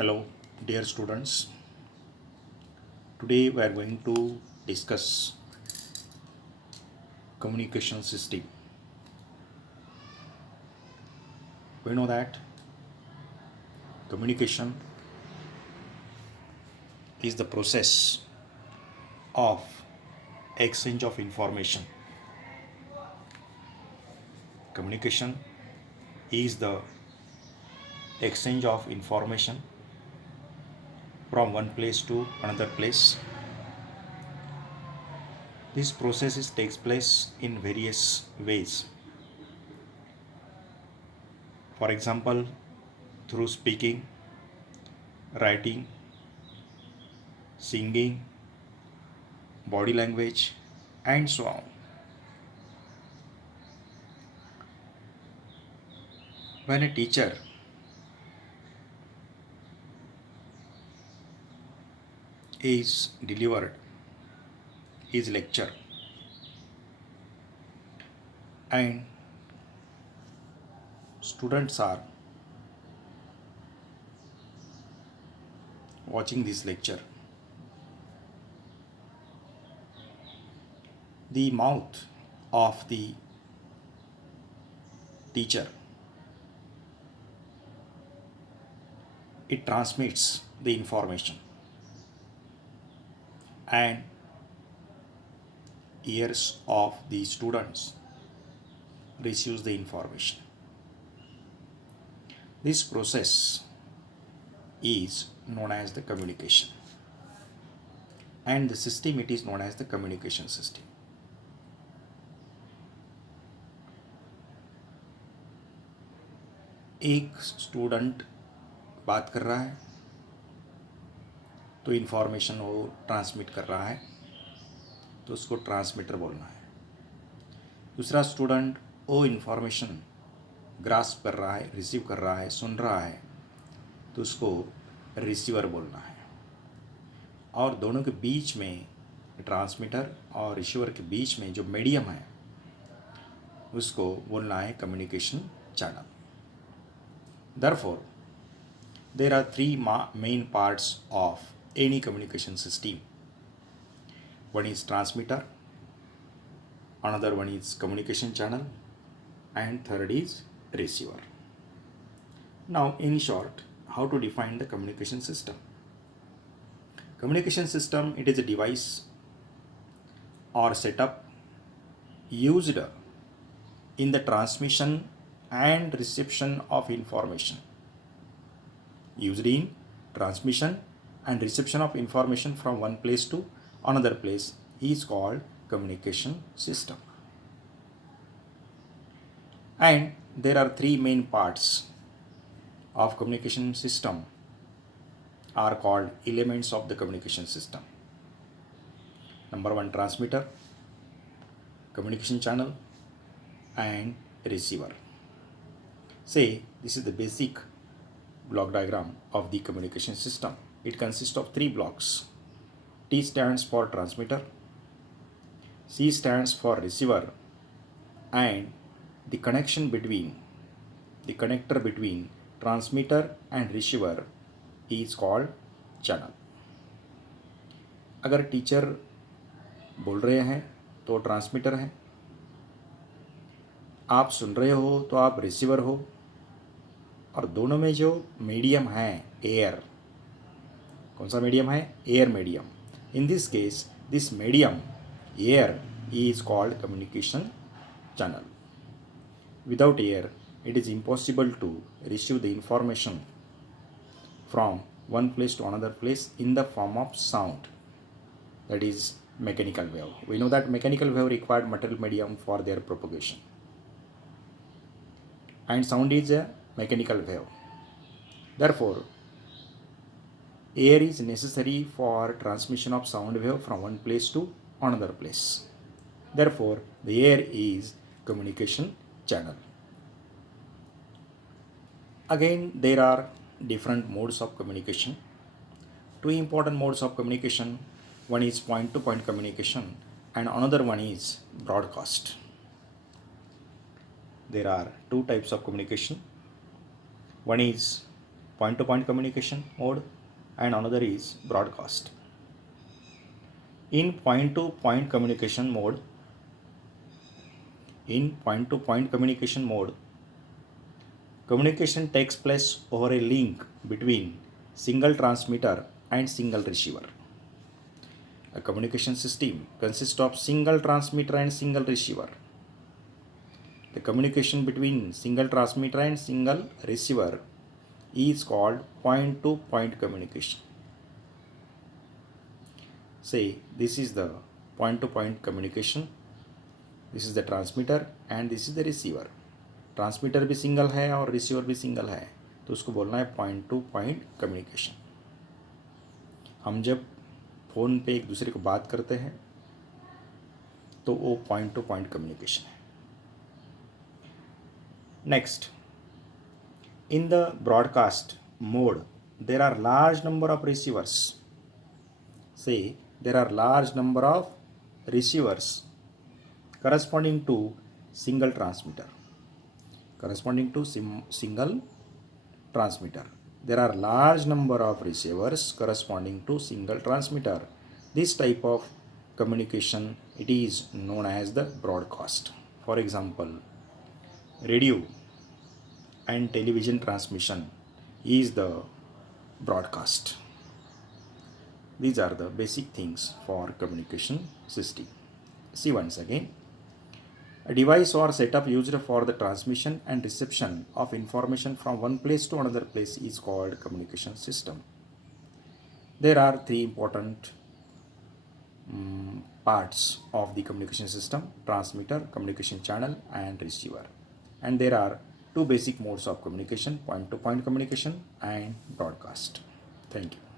Hello, dear students. Today we are going to discuss communication system. We know that communication is the process of exchange of information. Communication is the exchange of information from one place to another place. This process takes place in various ways. For example, through speaking, writing, singing, body language, and so on. When a teacher is delivered his lecture and students are watching this lecture, the mouth of the teacher, it transmits the information and ears of the students receives the information. This process is known as the communication, and the system it is known as the communication system. एक student बात कर रहा है तो information वो transmit कर रहा है, तो उसको ट्रांसमीटर बोलना है. दूसरा स्टूडेंट वो इन्फॉर्मेशन ग्रास्प कर रहा है, रिसीव कर रहा है, सुन रहा है, तो उसको रिसीवर बोलना है. और दोनों के बीच में, ट्रांसमीटर और रिसीवर के बीच में जो मीडियम है उसको बोलना है communication channel. Therefore, there are three main parts of any communication system. One is transmitter, another one is communication channel, and third is receiver. Now, in short, how to define the communication system? Communication system, it is a device or setup used in the transmission and reception of information. Used in transmission and reception of information from one place to another place is called communication system. And there are three main parts of communication system are called elements of the communication system. Number one, transmitter, communication channel, and receiver. Say this is the basic block diagram of the communication system. It consists of three blocks. T stands for transmitter, C stands for receiver, and the connection between the connector between transmitter and receiver is called channel. अगर teacher बोल रहे हैं तो transmitter है, आप सुन रहे हो तो आप रिसीवर हो, और दोनों में जो मीडियम है एयर, कौन सा मीडियम है? Air medium. In this case this medium air is called communication channel. Without air, it is impossible to receive the information from one place to another place in the form of sound, that is mechanical wave. We know that mechanical wave required metal medium for their propagation, and sound is a mechanical wave. Therefore, air is necessary for transmission of sound wave from one place to another place. Therefore, the air is communication channel. Again, there are different modes of communication. Two important modes of communication. One is point-to-point communication and another one is broadcast. There are two types of communication. One is point-to-point communication mode, and another is broadcast. In point-to-point communication mode, communication takes place over a link between single transmitter and single receiver. A communication system consists of single transmitter and single receiver. The communication between single transmitter and single receiver is called point-to-point communication. Say this is the point-to-point communication. This is the transmitter and this is the receiver. Transmitter भी single है और receiver भी single है, तो उसको बोलना है point to point communication. हम जब फ़ोन पे एक दूसरे को बात करते हैं तो वो पॉइंट टू पॉइंट कम्युनिकेशन है. Next, in the broadcast mode there are large number of receivers. Say there are large number of receivers corresponding to single transmitter. There are large number of receivers corresponding to single transmitter. This type of communication, it is known as the broadcast. For example, radio and television transmission is the broadcast. These are the basic things for communication system. See once again. A device or setup used for the transmission and reception of information from one place to another place is called communication system. There are three important parts of the communication system: transmitter, communication channel, and receiver. And there are two basic modes of communication: point-to-point communication and broadcast. Thank you.